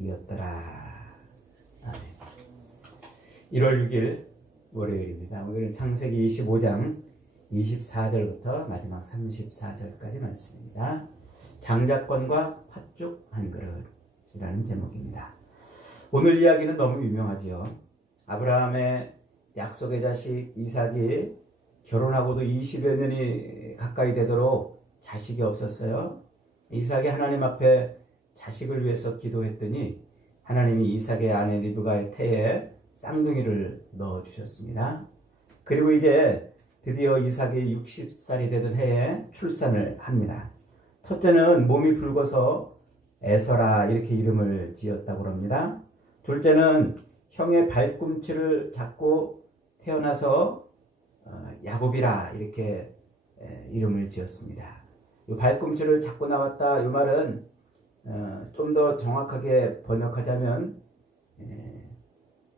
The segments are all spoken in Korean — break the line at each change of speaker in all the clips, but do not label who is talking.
이었더라. 아멘. 1월 6일 월요일입니다. 오늘은 창세기 25장 24절부터 마지막 34절까지 말씀입니다. 장자권과 팥죽 한 그릇이라는 제목입니다. 오늘 이야기는 너무 유명하지요. 아브라함의 약속의 자식 이삭이 결혼하고도 20여 년이 가까이 되도록 자식이 없었어요. 이삭이 하나님 앞에 자식을 위해서 기도했더니 하나님이 이삭의 아내 리브가의 태에 쌍둥이를 넣어 주셨습니다. 그리고 이제 드디어 이삭이 60살이 되던 해에 출산을 합니다. 첫째는 몸이 붉어서 에서라 이렇게 이름을 지었다고 합니다. 둘째는 형의 발꿈치를 잡고 태어나서 어, 야곱이라 이렇게 에, 이름을 지었습니다. 이 발꿈치를 잡고 나왔다 이 말은 어, 좀 더 정확하게 번역하자면 에,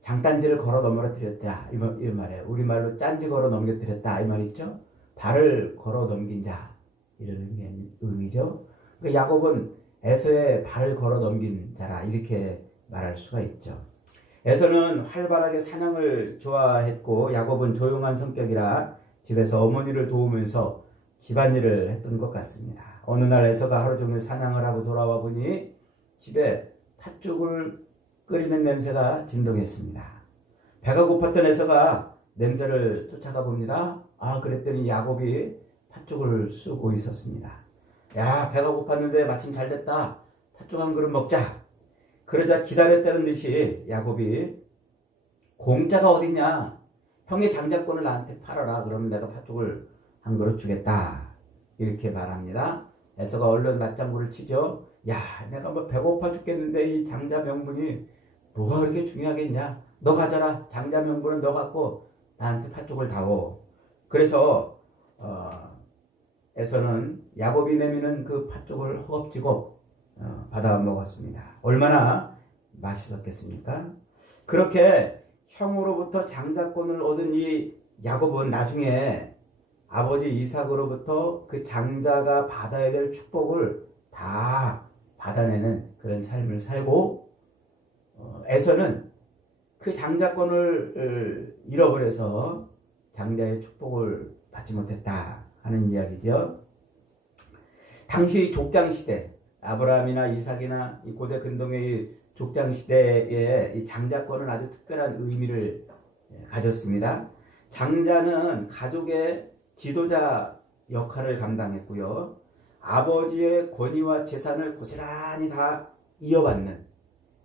장단지를 걸어 넘어뜨렸다 이, 말- 이 말이에요. 우리 말로 짠지 걸어 넘겨뜨렸다 이 말이죠. 발을 걸어 넘긴 자 의미- 의미죠. 그 야곱은 에서의 발을 걸어 넘긴 자라 이렇게 말할 수가 있죠. 에서는 활발하게 사냥을 좋아했고 야곱은 조용한 성격이라 집에서 어머니를 도우면서 집안일을 했던 것 같습니다. 어느 날 에서가 하루 종일 사냥을 하고 돌아와 보니 집에 팥죽을 끓이는 냄새가 진동했습니다. 배가 고팠던 에서가 냄새를 쫓아가 봅니다. 아 그랬더니 야곱이 팥죽을 쑤고 있었습니다. 야 배가 고팠는데 마침 잘 됐다. 팥죽 한 그릇 먹자. 그러자 기다렸다는 듯이 야곱이 공짜가 어딨냐? 형의 장자권을 나한테 팔아라. 그러면 내가 팥죽을 한 그릇 주겠다. 이렇게 말합니다. 에서가 얼른 맞장구를 치죠. 야, 내가 뭐 배고파 죽겠는데 이 장자 명분이 뭐가 그렇게 중요하겠냐? 너 가져라. 장자 명분은 너 갖고 나한테 팥죽을 다오. 그래서 어, 에서는 야곱이 내미는 그 팥죽을 허겁지겁 어, 받아 먹었습니다. 얼마나 맛있었겠습니까? 그렇게 형으로부터 장자권을 얻은 이 야곱은 나중에 아버지 이삭으로부터 그 장자가 받아야 될 축복을 다 받아내는 그런 삶을 살고 어, 에서는 그 장자권을 어, 잃어버려서 장자의 축복을 받지 못했다 하는 이야기죠. 당시 족장 시대 아브라함이나 이삭이나 이 고대 근동의 족장 시대에 이 장자권은 아주 특별한 의미를 예, 가졌습니다. 장자는 가족의 지도자 역할을 감당했고요. 아버지의 권위와 재산을 고스란히 다 이어받는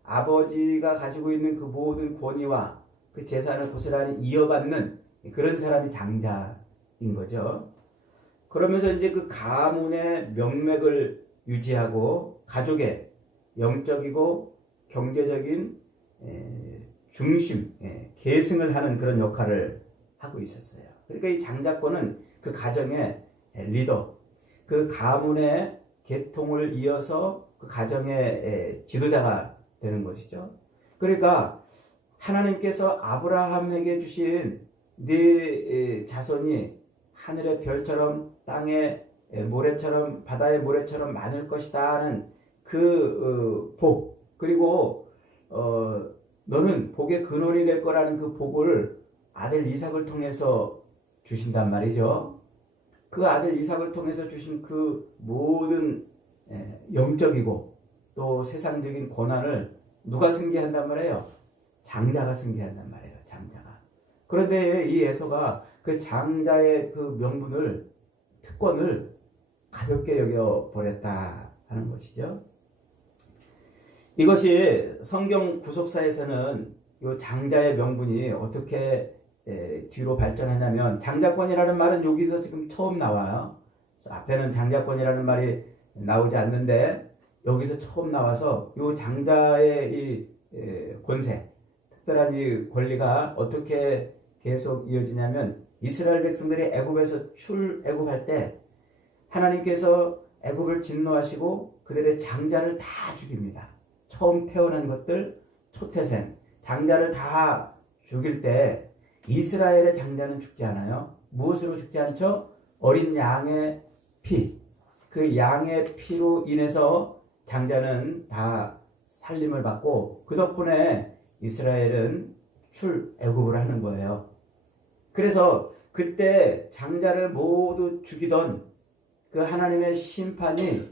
아버지가 가지고 있는 그 모든 권위와 그 재산을 고스란히 이어받는 그런 사람이 장자인 거죠. 그러면서 이제 그 가문의 명맥을 유지하고 가족의 영적이고 경제적인 에, 중심, 예, 계승을 하는 그런 역할을 하고 있었어요. 그러니까 이 장자권은 그 가정의 리더, 그 가문의 계통을 이어서 그 가정의 에, 지도자가 되는 것이죠. 그러니까 하나님께서 아브라함에게 주신 네 에, 자손이 하늘의 별처럼 땅의 에, 모래처럼 바다의 모래처럼 많을 것이다 하는 그 어, 복 그리고 어, 너는 복의 근원이 될 거라는 그 복을 아들 이삭을 통해서 주신단 말이죠. 그 아들 이삭을 통해서 주신 그 모든 에, 영적이고 또 세상적인 고난을 누가 승계한단 말이에요? 장자가 승계한단 말이에요. 장자가. 그런데 이 에서가 그 장자의 그 명분을 특권을 가볍게 여겨 버렸다 하는 것이죠. 이것이 성경 구속사에서는 이 장자의 명분이 어떻게 에, 뒤로 발전하냐면 장자권이라는 말은 여기서 지금 처음 나와요. 앞에는 장자권이라는 말이 나오지 않는데 여기서 처음 나와서 이 장자의 이 에, 권세, 특별한 이 권리가 어떻게 계속 이어지냐면 이스라엘 백성들이 애굽에서 출애굽할 때 하나님께서 애굽을 진노하시고 그들의 장자를 다 죽입니다. 처음 태어난 것들 초태생 장자를 다 죽일 때 이스라엘의 장자는 죽지 않아요. 무엇으로 죽지 않죠? 어린 양의 피. 그 양의 피로 인해서 장자는 다 살림을 받고 그 덕분에 이스라엘은 출애굽을 하는 거예요. 그래서 그때 장자를 모두 죽이던 그 하나님의 심판이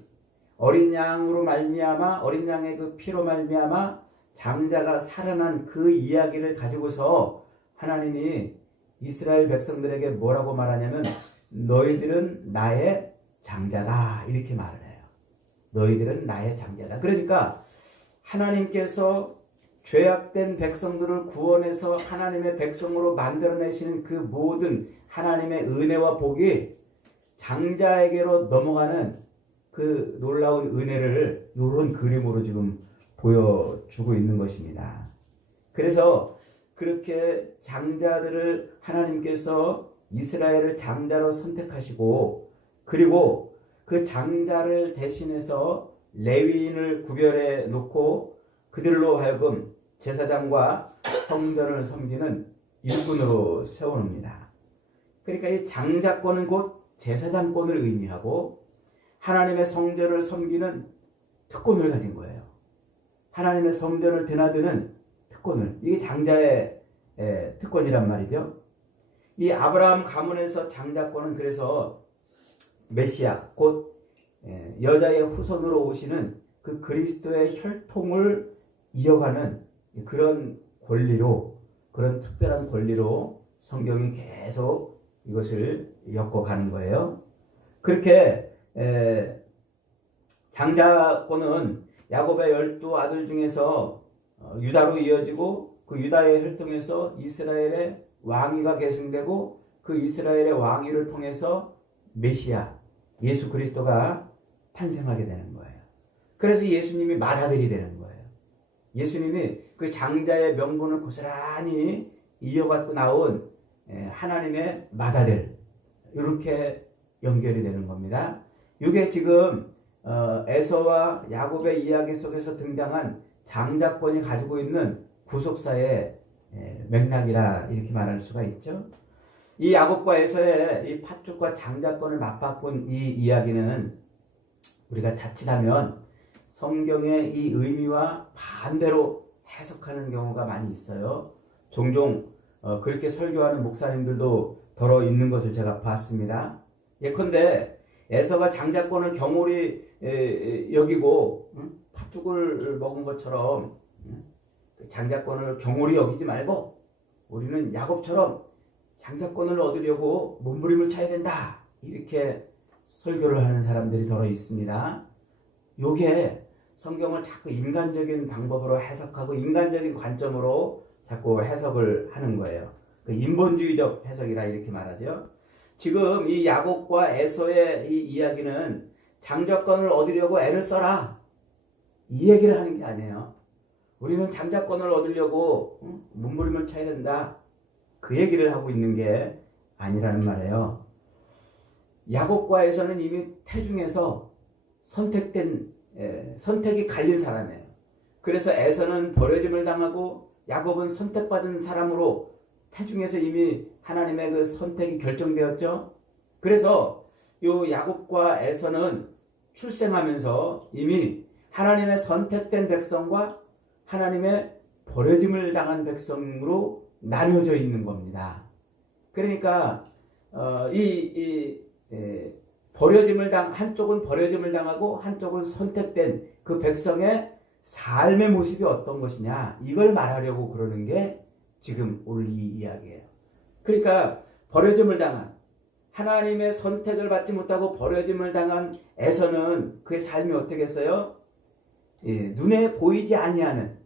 어린 양으로 말미암아 어린 양의 그 피로 말미암아 장자가 살아난 그 이야기를 가지고서 하나님이 이스라엘 백성들에게 뭐라고 말하냐면 너희들은 나의 장자다 이렇게 말을 해요. 너희들은 나의 장자다. 그러니까 하나님께서 죄악된 백성들을 구원해서 하나님의 백성으로 만들어내시는 그 모든 하나님의 은혜와 복이 장자에게로 넘어가는 그 놀라운 은혜를 이런 그림으로 지금 보여주고 있는 것입니다. 그래서 그렇게 장자들을 하나님께서 이스라엘을 장자로 선택하시고 그리고 그 장자를 대신해서 레위인을 구별해 놓고 그들로 하여금 제사장과 성전을 섬기는 일꾼으로 세워놓습니다. 그러니까 이 장자권은 곧 제사장권을 의미하고 하나님의 성전을 섬기는 특권을 가진 거예요. 하나님의 성전을 드나드는 특권을 이게 장자의 에, 특권이란 말이죠. 이 아브라함 가문에서 장자권은 그래서 메시아 곧 에, 여자의 후손으로 오시는 그 그리스도의 혈통을 이어가는 그런 권리로 그런 특별한 권리로 성경이 계속 이것을 엮어가는 거예요. 그렇게 에, 장자권은 야곱의 열두 아들 중에서 어, 유다로 이어지고 그 유다의 혈통에서 이스라엘의 왕위가 계승되고 그 이스라엘의 왕위를 통해서 메시아 예수 그리스도가 탄생하게 되는 거예요. 그래서 예수님이 맏아들이 되는 거예요. 예수님이 그 장자의 명분을 고스란히 이어갖고 나온 예, 하나님의 맏아들 이렇게 연결이 되는 겁니다. 이게 지금 어, 에서와 야곱의 이야기 속에서 등장한 장자권이 가지고 있는 구속사의 예, 맥락이라 이렇게 말할 수가 있죠. 이 야곱과 에서의 이 팥죽과 장자권을 맞바꾼 이 이야기는 우리가 자칫하면 성경의 이 의미와 반대로 해석하는 경우가 많이 있어요. 종종 어, 그렇게 설교하는 목사님들도 더러 있는 것을 제가 봤습니다. 예컨대 에서가 장자권을 경홀히 에, 여기고 응? 팥죽을 먹은 것처럼 응? 그 장자권을 경홀히 여기지 말고 우리는 야곱처럼 장자권을 얻으려고 몸부림을 쳐야 된다 이렇게 설교를 하는 사람들이 더러 있습니다. 요게 성경을 자꾸 인간적인 방법으로 해석하고 인간적인 관점으로 자꾸 해석을 하는 거예요. 그 인본주의적 해석이라 이렇게 말하죠. 지금 이 야곱과 에서의 이 이야기는 장자권을 얻으려고 애를 써라. 이 얘기를 하는 게 아니에요. 우리는 장자권을 얻으려고 몸부림을 쳐야 된다. 그 얘기를 하고 있는 게 아니라는 말이에요. 야곱과 에서는 이미 태중에서 선택된 에, 선택이 갈린 사람이에요. 그래서 에서는 버려짐을 당하고 야곱은 선택받은 사람으로 태중에서 이미 하나님의 그 선택이 결정되었죠. 그래서 요 야곱과 에서는 출생하면서 이미 하나님의 선택된 백성과 하나님의 버려짐을 당한 백성으로 나뉘어져 있는 겁니다. 그러니까 어, 이, 이 에, 버려짐을 당 한쪽은 버려짐을 당하고 한쪽은 선택된 그 백성의 삶의 모습이 어떤 것이냐 이걸 말하려고 그러는 게 지금 오늘 이 이야기예요. 그러니까 버려짐을 당한 하나님의 선택을 받지 못하고 버려짐을 당한 에서는 그의 삶이 어떻겠어요? 예, 눈에 보이지 아니하는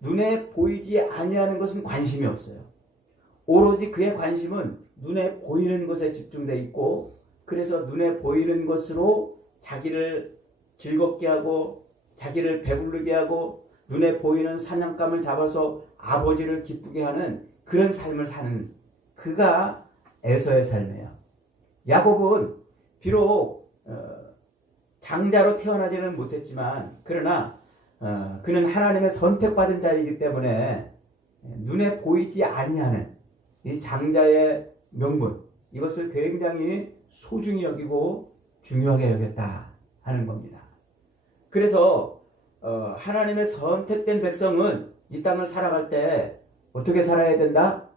눈에 보이지 아니하는 것은 관심이 없어요. 오로지 그의 관심은 눈에 보이는 것에 집중돼 있고 그래서 눈에 보이는 것으로 자기를 즐겁게 하고 자기를 배부르게 하고 눈에 보이는 사냥감을 잡아서 아버지를 기쁘게 하는 그런 삶을 사는 그가 에서의 삶이에요. 야곱은 비록 어, 장자로 태어나지는 못했지만 그러나 어, 그는 하나님의 선택받은 자이기 때문에 눈에 보이지 아니하는 이 장자의 명분 이것을 굉장히 소중히 여기고 중요하게 여겼다 하는 겁니다. 그래서 어, 하나님의 선택된 백성은 이 땅을 살아갈 때 어떻게 살아야 된다?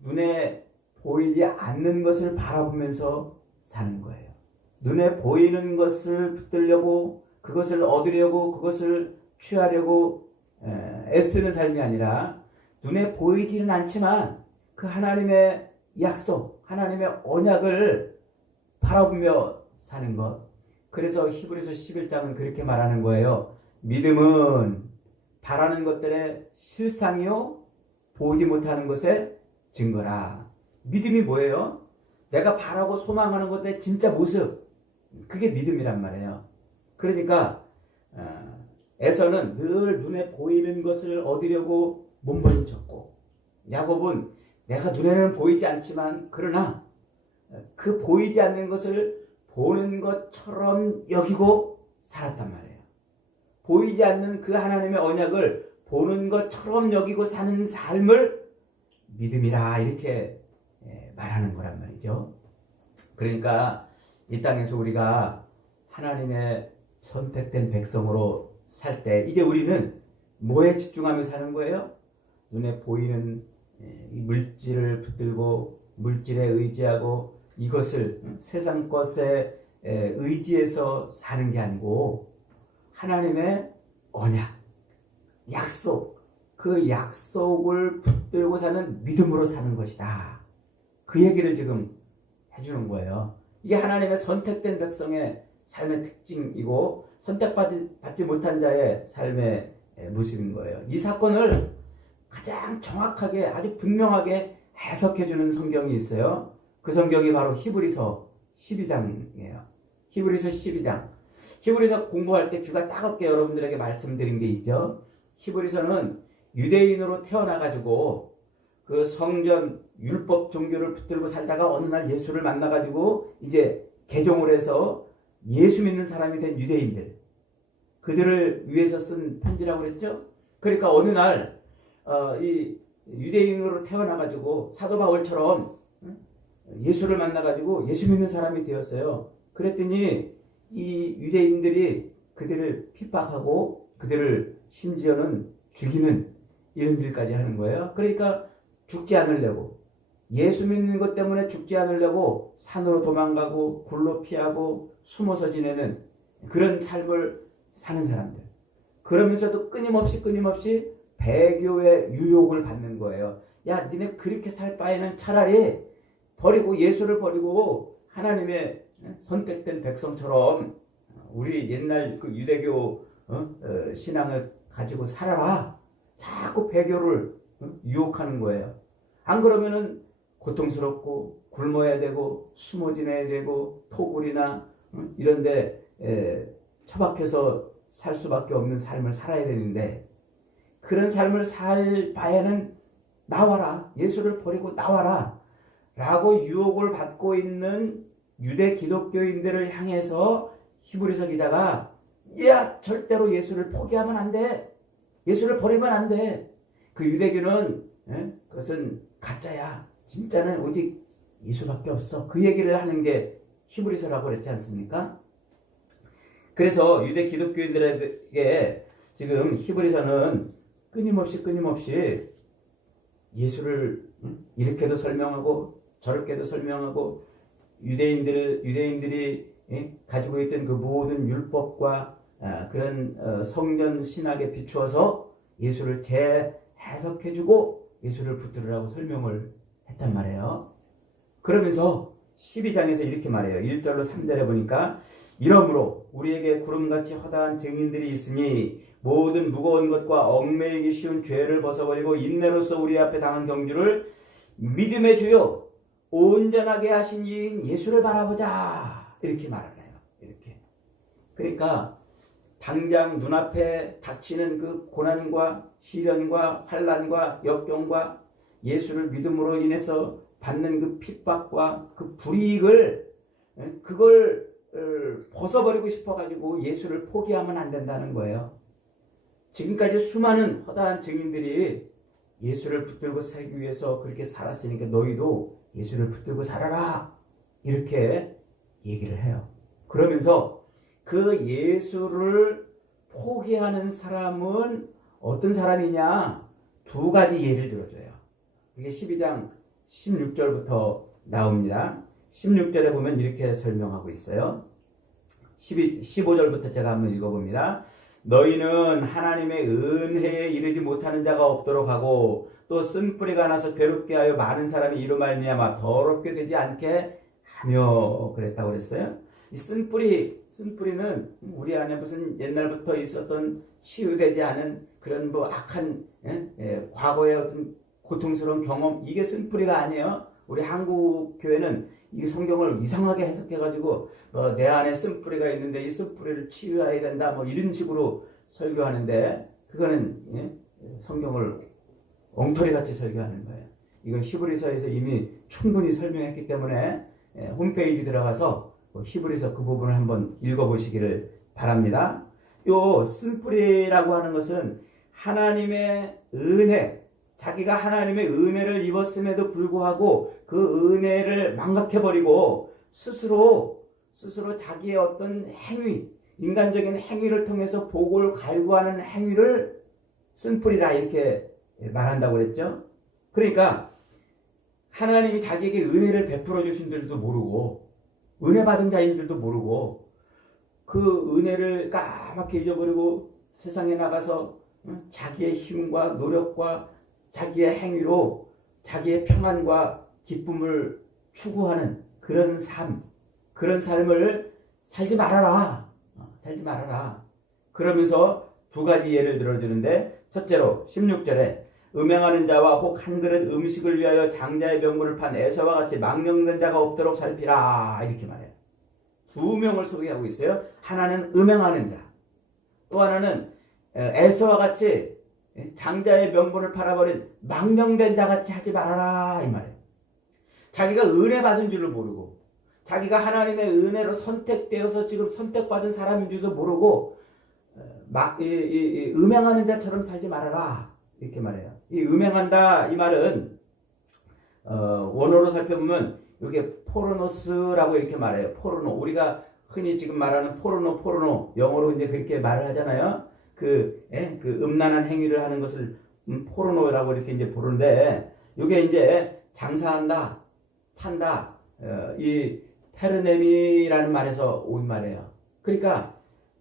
눈에 보이지 않는 것을 바라보면서 사는 거예요. 눈에 보이는 것을 붙들려고 그것을 얻으려고 그것을 취하려고 에, 애쓰는 삶이 아니라 눈에 보이지는 않지만 그 하나님의 약속, 하나님의 언약을 바라보며 사는 것. 그래서 히브리서 11장은 그렇게 말하는 거예요. 믿음은 바라는 것들의 실상이요 보지 못하는 것의 증거라. 믿음이 뭐예요? 내가 바라고 소망하는 것의 진짜 모습. 그게 믿음이란 말이에요. 그러니까 어, 에서는 늘 눈에 보이는 것을 얻으려고 몸부림쳤고 야곱은 내가 눈에는 보이지 않지만 그러나 그 보이지 않는 것을 보는 것처럼 여기고 살았단 말이에요. 보이지 않는 그 하나님의 언약을 보는 것처럼 여기고 사는 삶을 믿음이라 이렇게 예, 말하는 거란 말이죠. 그러니까 이 땅에서 우리가 하나님의 선택된 백성으로 살 때 이제 우리는 뭐에 집중하며 사는 거예요? 눈에 보이는 예, 이 물질을 붙들고 물질에 의지하고 이것을 세상 것에 에, 의지해서 사는 게 아니고 하나님의 언약, 약속, 그 약속을 붙들고 사는 믿음으로 사는 것이다. 그 얘기를 지금 해주는 거예요. 이게 하나님의 선택된 백성의 삶의 특징이고 선택받지 받지 못한 자의 삶의 모습인 거예요. 이 사건을 가장 정확하게 아주 분명하게 해석해 주는 성경이 있어요. 그 성경이 바로 히브리서 12장이에요. 히브리서 12장. 히브리서 공부할 때 귀가 따갑게 여러분들에게 말씀드린 게 있죠. 히브리서는 유대인으로 태어나 가지고 그 성전 율법 종교를 붙들고 살다가 어느 날 예수를 만나가지고 이제 개종을 해서 예수 믿는 사람이 된 유대인들. 그들을 위해서 쓴 편지라고 그랬죠. 그러니까 어느 날, 어, 이 유대인으로 태어나가지고 사도 바울처럼 예수를 만나가지고 예수 믿는 사람이 되었어요. 그랬더니 이 유대인들이 그들을 핍박하고 그들을 심지어는 죽이는 이런 일까지 하는 거예요. 그러니까 죽지 않으려고 예수 믿는 것 때문에 죽지 않으려고 산으로 도망가고 굴로 피하고 숨어서 지내는 그런 삶을 사는 사람들. 그러면서도 끊임없이 끊임없이 배교의 유혹을 받는 거예요. 야, 니네 그렇게 살 바에는 차라리 버리고 예수를 버리고 하나님의 선택된 백성처럼 우리 옛날 그 유대교 어? 어, 신앙을 가지고 살아라. 자꾸 배교를 어? 유혹하는 거예요. 안 그러면은 고통스럽고 굶어야 되고 숨어 지내야 되고 토굴이나 어? 이런데 에, 처박혀서 살 수밖에 없는 삶을 살아야 되는데 그런 삶을 살 바에는 나와라 예수를 버리고 나와라 라고 유혹을 받고 있는 유대 기독교인들을 향해서 히브리서 기자가 야 절대로 예수를 포기하면 안 돼. 예수를 버리면 안 돼. 그 유대교는 예? 그것은 가짜야. 진짜는 오직 예수밖에 없어. 그 얘기를 하는 게 히브리서라고 그랬지 않습니까? 그래서 유대 기독교인들에게 지금 히브리서는 끊임없이 끊임없이 예수를 이렇게도 설명하고 저렇게도 설명하고 유대인들 유대인들이 예? 가지고 있던 그 모든 율법과 아, 그런 어, 성전 신학에 비추어서 예수를 재해석해주고 예수를 붙들으라고 설명을 했단 말이에요. 그러면서 12장에서 이렇게 말해요. 1절로 3절에 보니까 이러므로 우리에게 구름같이 허다한 증인들이 있으니 모든 무거운 것과 얽매이기 쉬운 죄를 벗어버리고 인내로서 우리 앞에 당한 경주를 믿음의 주요 온전하게 하신 이인 예수를 바라보자 이렇게 말을 해요. 이렇게 그러니까 당장 눈앞에 닥치는 그 고난과 시련과 환란과 역경과 예수를 믿음으로 인해서 받는 그 핍박과 그 불이익을 그걸 벗어버리고 싶어가지고 예수를 포기하면 안 된다는 거예요. 지금까지 수많은 허다한 증인들이 예수를 붙들고 살기 위해서 그렇게 살았으니까 너희도 예수를 붙들고 살아라. 이렇게 얘기를 해요. 그러면서 그 예수를 포기하는 사람은 어떤 사람이냐? 두 가지 예를 들어줘요. 이게 12장 16절부터 나옵니다. 16절에 보면 이렇게 설명하고 있어요. 12, 15절부터 제가 한번 읽어봅니다. 너희는 하나님의 은혜에 이르지 못하는 자가 없도록 하고 또 쓴뿌리가 나서 괴롭게 하여 많은 사람이 이로 말미암아 더럽게 되지 않게 하며 그랬다고 그랬어요. 이 쓴뿌리 쓴뿌리는 우리 안에 무슨 옛날부터 있었던 치유되지 않은 그런 뭐 악한 예? 예, 과거의 어떤 고통스러운 경험 이게 쓴뿌리가 아니에요. 우리 한국 교회는 이 성경을 이상하게 해석해가지고 뭐 내 안에 쓴뿌리가 있는데 이 쓴뿌리를 치유해야 된다 뭐 이런 식으로 설교하는데 그거는 예? 성경을 엉터리 같이 설교하는 거예요. 이건 히브리서에서 이미 충분히 설명했기 때문에 예, 홈페이지 들어가서 뭐 히브리서 그 부분을 한번 읽어보시기를 바랍니다. 요 쓴뿌리라고 하는 것은 하나님의 은혜, 자기가 하나님의 은혜를 입었음에도 불구하고 그 은혜를 망각해버리고 스스로 스스로 자기의 어떤 행위, 인간적인 행위를 통해서 복을 갈구하는 행위를 쓴뿌리라 이렇게 말한다고 그랬죠. 그러니까 하나님이 자기에게 은혜를 베풀어 주신 줄도 모르고 은혜 받은 자인 줄도 모르고 그 은혜를 까맣게 잊어버리고 세상에 나가서 응? 자기의 힘과 노력과 자기의 행위로 자기의 평안과 기쁨을 추구하는 그런 삶, 그런 삶을 살지 말아라. 어, 살지 말아라. 그러면서 두 가지 예를 들어주는데 첫째로 16절에 음행하는 자와 혹 한 그릇 음식을 위하여 장자의 명분을 판 에서와 같이 망령된 자가 없도록 살피라 이렇게 말해요. 두 명을 소개하고 있어요. 하나는 음행하는 자, 또 하나는 에서와 같이 장자의 명분을 팔아버린 망령된 자 같이 하지 말아라 이 말이에요. 자기가 은혜 받은 줄을 모르고 자기가 하나님의 은혜로 선택되어서 지금 선택받은 사람인 줄도 모르고 이, 음행하는 자처럼 살지 말아라 이렇게 말해요. 이 음행한다 이 말은 어, 원어로 살펴보면 이게 포르노스라고 이렇게 말해요. 포르노 우리가 흔히 지금 말하는 포르노 포르노 영어로 이제 그렇게 말을 하잖아요. 그, 예? 그 음란한 행위를 하는 것을 음, 포르노라고 이렇게 이제 부르는데 이게 이제 장사한다 판다 어, 이 페르네미라는 말에서 온 말이에요. 그러니까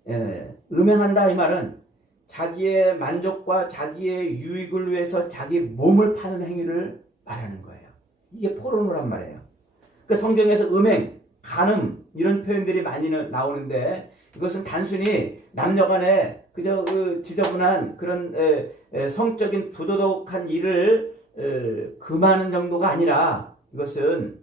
예, 음행한다 이 말은 자기의 만족과 자기의 유익을 위해서 자기 몸을 파는 행위를 말하는 거예요. 이게 포르노란 말이에요. 그 성경에서 음행, 간음 이런 표현들이 많이 나오는데 이것은 단순히 남녀간에 그저 그 지저분한 그런 에, 에, 성적인 부도덕한 일을 에, 금하는 정도가 아니라 이것은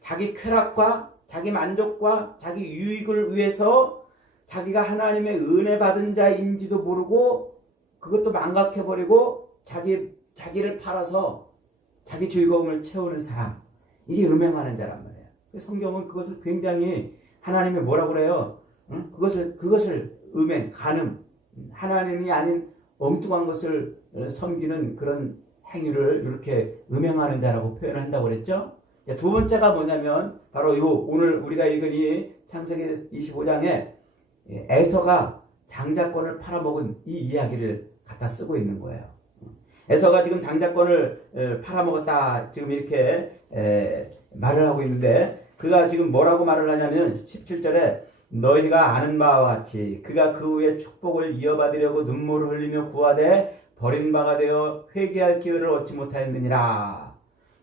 자기 쾌락과 자기 만족과 자기 유익을 위해서 자기가 하나님의 은혜 받은 자인지도 모르고 그것도 망각해 버리고 자기, 자기를 팔아서 자기 즐거움을 채우는 사람. 이게 음행하는 자란 말이에요. 성경은 그것을 굉장히 하나님이 뭐라고 그래요? 응? 그것을, 그것을 음행, 간음, 하나님이 아닌 엉뚱한 것을 섬기는 그런 행위를 이렇게 음행하는 자라고 표현을 한다고 그랬죠? 두 번째가 뭐냐면 바로 요 오늘 우리가 읽은 이 창세기 25장에 에서가 장자권을 팔아먹은 이 이야기를 갖다 쓰고 있는 거예요. 에서가 지금 장자권을 팔아먹었다 지금 이렇게 말을 하고 있는데 그가 지금 뭐라고 말을 하냐면 17절에 너희가 아는 바와 같이 그가 그 후에 축복을 이어받으려고 눈물을 흘리며 구하되 버린 바가 되어 회개할 기회를 얻지 못하였느니라.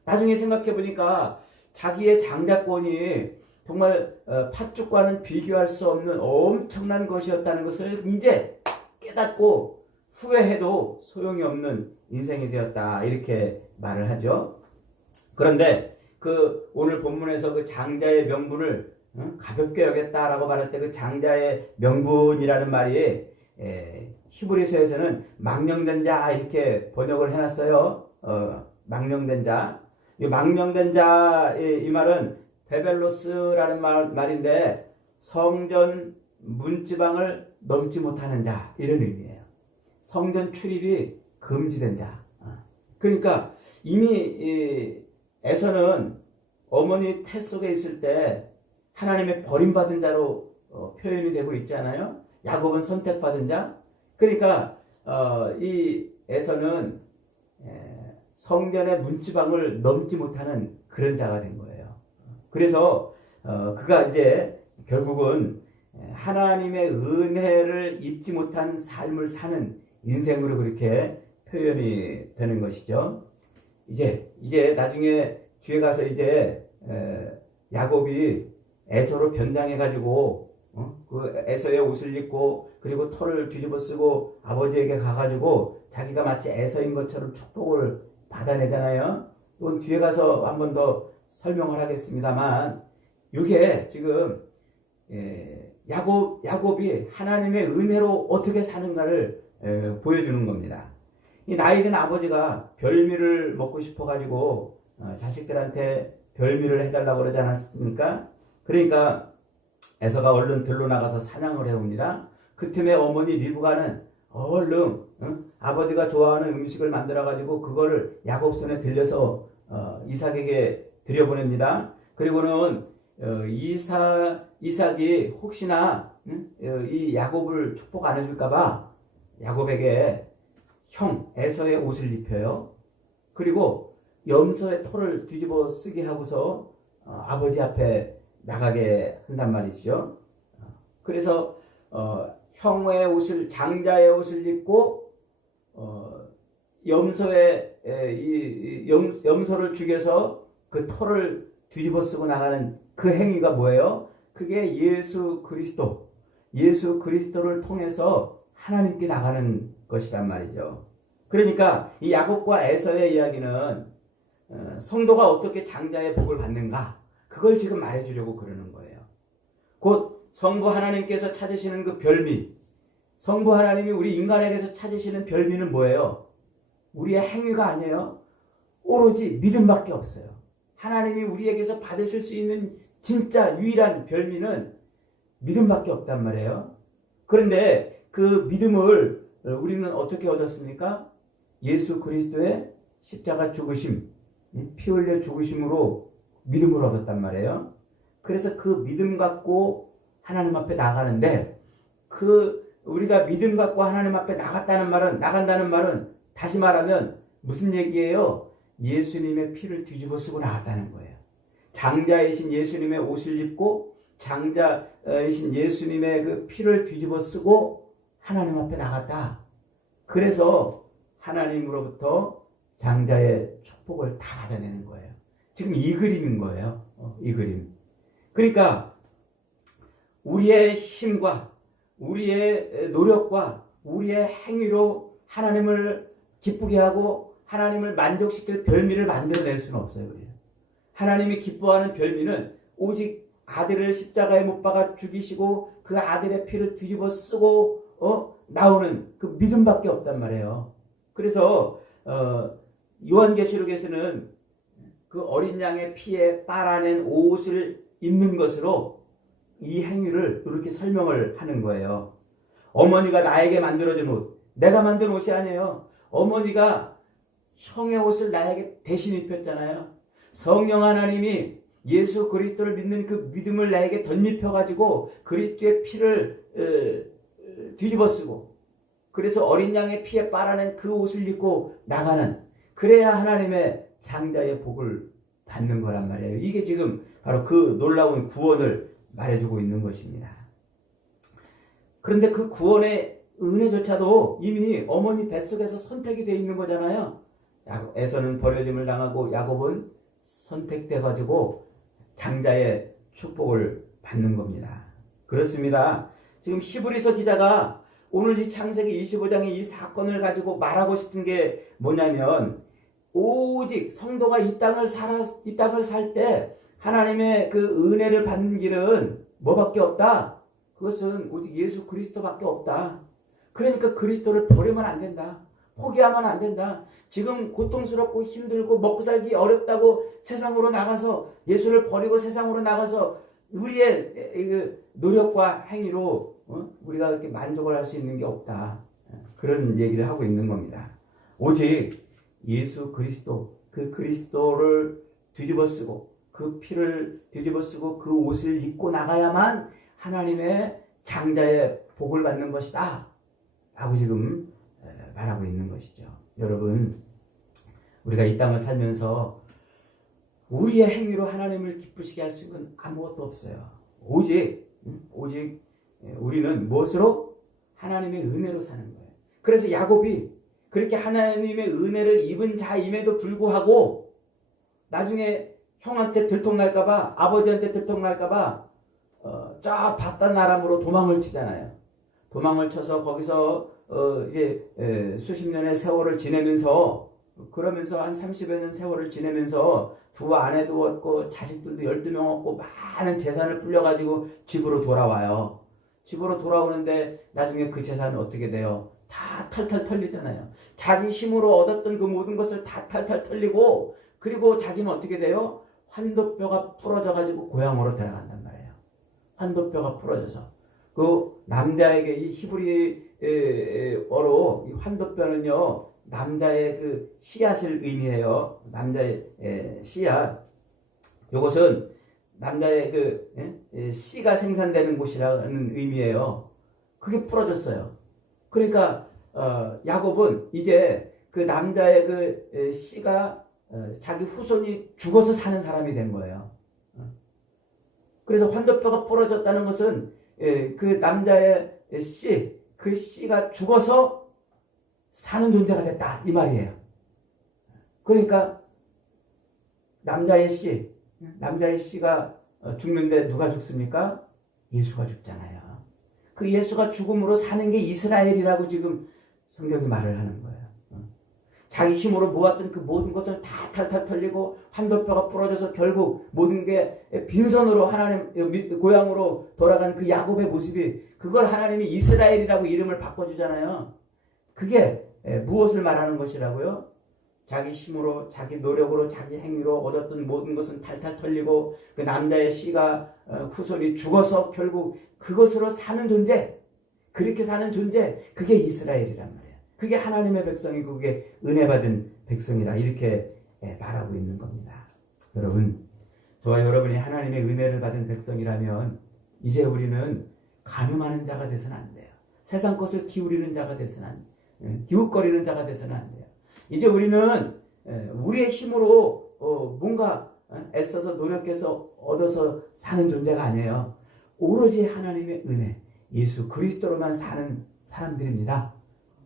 나중에 생각해 보니까 자기의 장자권이 정말 어, 팥죽과는 비교할 수 없는 엄청난 것이었다는 것을 이제 깨닫고 후회해도 소용이 없는 인생이 되었다 이렇게 말을 하죠. 그런데 그 오늘 본문에서 그 장자의 명분을 가볍게 여겼다라고 말할 때 그 장자의 명분이라는 말이 히브리서에서는 망령된 자 이렇게 번역을 해놨어요. 어, 망령된 자. 이 망령된 자이 이 말은 베벨로스라는 말, 말인데 성전 문지방을 넘지 못하는 자 이런 의미예요. 성전 출입이 금지된 자. 어. 그러니까 이미 에서는 어머니 태 속에 있을 때 하나님의 버림받은 자로 어, 표현이 되고 있잖아요. 야곱은 선택받은 자, 그러니까 어, 이 에서는 에, 성전의 문지방을 넘지 못하는 그런 자가 된 거예요. 그래서 어, 그가 이제 결국은 하나님의 은혜를 입지 못한 삶을 사는 인생으로 그렇게 표현이 되는 것이죠. 이제 이게 나중에 뒤에 가서 이제 에, 야곱이 에서로 변장해 가지고 어? 그 에서의 옷을 입고 그리고 털을 뒤집어 쓰고 아버지에게 가가지고 자기가 마치 에서인 것처럼 축복을 받아내잖아요. 이건 뒤에 가서 한 번 더 설명을 하겠습니다만 이게 지금 예, 야곱 야곱이 하나님의 은혜로 어떻게 사는가를 에, 보여주는 겁니다. 이 나이든 아버지가 별미를 먹고 싶어 가지고 어, 자식들한테 별미를 해달라고 그러지 않았습니까? 그러니까 에서가 얼른 들로 나가서 사냥을 해옵니다. 그 틈에 어머니 리브가는 얼른 응? 아버지가 좋아하는 음식을 만들어 가지고 그거를 야곱 손에 들려서 어, 이삭에게 들여보냅니다. 그리고는 어, 이사 이삭이 혹시나 응? 어, 이 야곱을 축복 안 해줄까봐 야곱에게 형 에서의 옷을 입혀요. 그리고 염소의 털을 뒤집어 쓰게 하고서 어, 아버지 앞에 나가게 한단 말이죠. 그래서 어, 형의 옷을 장자의 옷을 입고 어, 염소의 에, 이, 이 염, 염소를 죽여서 그 털을 뒤집어 쓰고 나가는 그 행위가 뭐예요? 그게 예수 그리스도, 예수 그리스도를 통해서 하나님께 나가는 것이란 말이죠. 그러니까 이 야곱과 에서의 이야기는 어, 성도가 어떻게 장자의 복을 받는가 그걸 지금 말해주려고 그러는 거예요. 곧 성부 하나님께서 찾으시는 그 별미, 성부 하나님이 우리 인간에게서 찾으시는 별미는 뭐예요? 우리의 행위가 아니에요. 오로지 믿음밖에 없어요. 하나님이 우리에게서 받으실 수 있는 진짜 유일한 별미는 믿음밖에 없단 말이에요. 그런데 그 믿음을 우리는 어떻게 얻었습니까? 예수 그리스도의 십자가 죽으심, 피 흘려 죽으심으로 믿음을 얻었단 말이에요. 그래서 그 믿음 갖고 하나님 앞에 나가는데 그 우리가 믿음 갖고 하나님 앞에 나갔다는 말은 나간다는 말은 다시 말하면 무슨 얘기예요? 예수님의 피를 뒤집어 쓰고 나갔다는 거예요. 장자이신 예수님의 옷을 입고 장자이신 예수님의 그 피를 뒤집어 쓰고 하나님 앞에 나갔다. 그래서 하나님으로부터 장자의 축복을 다 받아내는 거예요. 지금 이 그림인 거예요. 어, 이 그림. 그러니까 우리의 힘과 우리의 노력과 우리의 행위로 하나님을 기쁘게 하고 하나님을 만족시킬 별미를 만들어낼 수는 없어요. 그래요. 하나님이 기뻐하는 별미는 오직 아들을 십자가에 못 박아 죽이시고 그 아들의 피를 뒤집어 쓰고 어? 나오는 그 믿음밖에 없단 말이에요. 그래서 어, 요한계시록에서는 그 어린 양의 피에 빨아낸 옷을 입는 것으로 이 행위를 이렇게 설명을 하는 거예요. 어머니가 나에게 만들어준 옷, 내가 만든 옷이 아니에요. 어머니가 형의 옷을 나에게 대신 입혔잖아요. 성령 하나님이 예수 그리스도를 믿는 그 믿음을 나에게 덧입혀 가지고 그리스도의 피를 어, 뒤집어 쓰고 그래서 어린 양의 피에 빨아낸 그 옷을 입고 나가는 그래야 하나님의 장자의 복을 받는 거란 말이에요. 이게 지금 바로 그 놀라운 구원을 말해주고 있는 것입니다. 그런데 그 구원의 은혜조차도 이미 어머니 뱃속에서 선택이 되어 있는 거잖아요. 에서는 버려짐을 당하고 야곱은 선택돼 가지고 장자의 축복을 받는 겁니다. 그렇습니다. 지금 히브리서 기자가 오늘 이 창세기 25장의 이 사건을 가지고 말하고 싶은 게 뭐냐면 오직 성도가 이 땅을 살아 이 땅을 살 때 하나님의 그 은혜를 받는 길은 뭐밖에 없다. 그것은 오직 예수 그리스도밖에 없다. 그러니까 그리스도를 버리면 안 된다. 포기하면 안 된다. 지금 고통스럽고 힘들고 먹고 살기 어렵다고 세상으로 나가서 예수를 버리고 세상으로 나가서 우리의 그 노력과 행위로 어? 우리가 그렇게 만족을 할 수 있는 게 없다. 그런 얘기를 하고 있는 겁니다. 오직 예수 그리스도 그 그리스도를 뒤집어 쓰고 그 피를 뒤집어 쓰고 그 옷을 입고 나가야만 하나님의 장자의 복을 받는 것이다. 라고 지금 에, 말하고 있는 것이죠. 여러분, 우리가 이 땅을 살면서 우리의 행위로 하나님을 기쁘시게 할 수 있는 건 아무것도 없어요. 오직, 음, 오직 에, 우리는 무엇으로? 하나님의 은혜로 사는 거예요. 그래서 야곱이 그렇게 하나님의 은혜를 입은 자임에도 불구하고 나중에 형한테 들통날까봐 아버지한테 들통날까봐 어, 저 바깥 나람으로 도망을 치잖아요. 도망을 쳐서 거기서 어, 이제 에, 수십 년의 세월을 지내면서 그러면서 한 30여 년 세월을 지내면서 두 아내도 얻고 자식들도 12명 얻고 많은 재산을 불려가지고 집으로 돌아와요. 집으로 돌아오는데 나중에 그 재산은 어떻게 돼요? 다 탈탈 털리잖아요. 자기 힘으로 얻었던 그 모든 것을 다 탈탈 털리고 그리고 자기는 어떻게 돼요? 환도뼈가 부러져 가지고 고향으로 들어간단 말이에요. 환도뼈가 부러져서 그 남자에게 이 히브리 어로 이 환도뼈는요 남자의 그 씨앗을 의미해요. 남자의 에, 씨앗. 이것은 남자의 그 예? 예, 씨가 생산되는 곳이라는 의미예요. 그게 부러졌어요. 그러니까 어, 야곱은 이제 그 남자의 그 에, 씨가 어, 자기 후손이 죽어서 사는 사람이 된 거예요. 어. 그래서 환도뼈가 부러졌다는 것은 예, 그 남자의 씨, 그 씨가 죽어서 사는 존재가 됐다 이 말이에요. 그러니까 남자의 씨, 남자의 씨가 어, 죽는데 누가 죽습니까? 예수가 죽잖아요. 그 예수가 죽음으로 사는 게 이스라엘이라고 지금 성경이 말을 하는 거예요. 어. 자기 힘으로 모았던 그 모든 것을 다 탈탈 털리고 환도뼈가 부러져서 결국 모든 게 빈손으로 하나님 고향으로 돌아간 그 야곱의 모습이 그걸 하나님이 이스라엘이라고 이름을 바꿔주잖아요. 그게 무엇을 말하는 것이라고요? 자기 힘으로, 자기 노력으로, 자기 행위로 얻었던 모든 것은 탈탈 털리고 그 남자의 씨가 어, 후손이 죽어서 결국 그것으로 사는 존재, 그렇게 사는 존재, 그게 이스라엘이란 말이에요. 그게 하나님의 백성이고 그게 은혜 받은 백성이라 이렇게 말하고 있는 겁니다. 여러분, 저와 여러분이 하나님의 은혜를 받은 백성이라면 이제 우리는 가늠하는 자가 돼서는 안 돼요. 세상 것을 기울이는 자가 돼서는 안 돼요. 기웃거리는 자가 돼서는 안 돼요. 이제 우리는 우리의 힘으로 어, 뭔가 애써서 노력해서 얻어서 사는 존재가 아니에요. 오로지 하나님의 은혜, 예수 그리스도로만 사는 사람들입니다.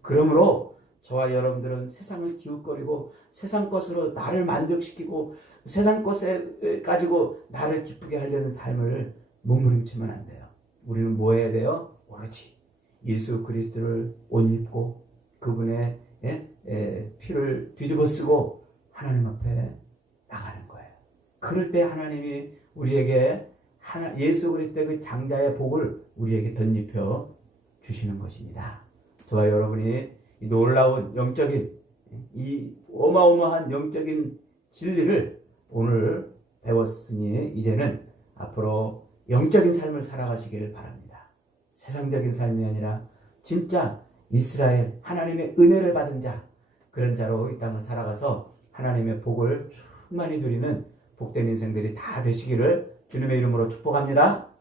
그러므로 저와 여러분들은 세상을 기웃거리고 세상 것으로 나를 만족시키고 세상 것에 가지고 나를 기쁘게 하려는 삶을 몸부림치면 안 돼요. 우리는 뭐 해야 돼요? 오로지 예수 그리스도를 옷 입고 그분의 예? 예, 피를 뒤집어 쓰고 하나님 앞에 나가는 거예요. 그럴 때 하나님이 우리에게 하나, 예수 그리스도의 그 장자의 복을 우리에게 덧입혀 주시는 것입니다. 저와 여러분이 이 놀라운 영적인 이 어마어마한 영적인 진리를 오늘 배웠으니 이제는 앞으로 영적인 삶을 살아가시기를 바랍니다. 세상적인 삶이 아니라 진짜 이스라엘 하나님의 은혜를 받은 자 그런 자로 이 땅을 살아가서 하나님의 복을 충만히 누리는 복된 인생들이 다 되시기를 주님의 이름으로 축복합니다.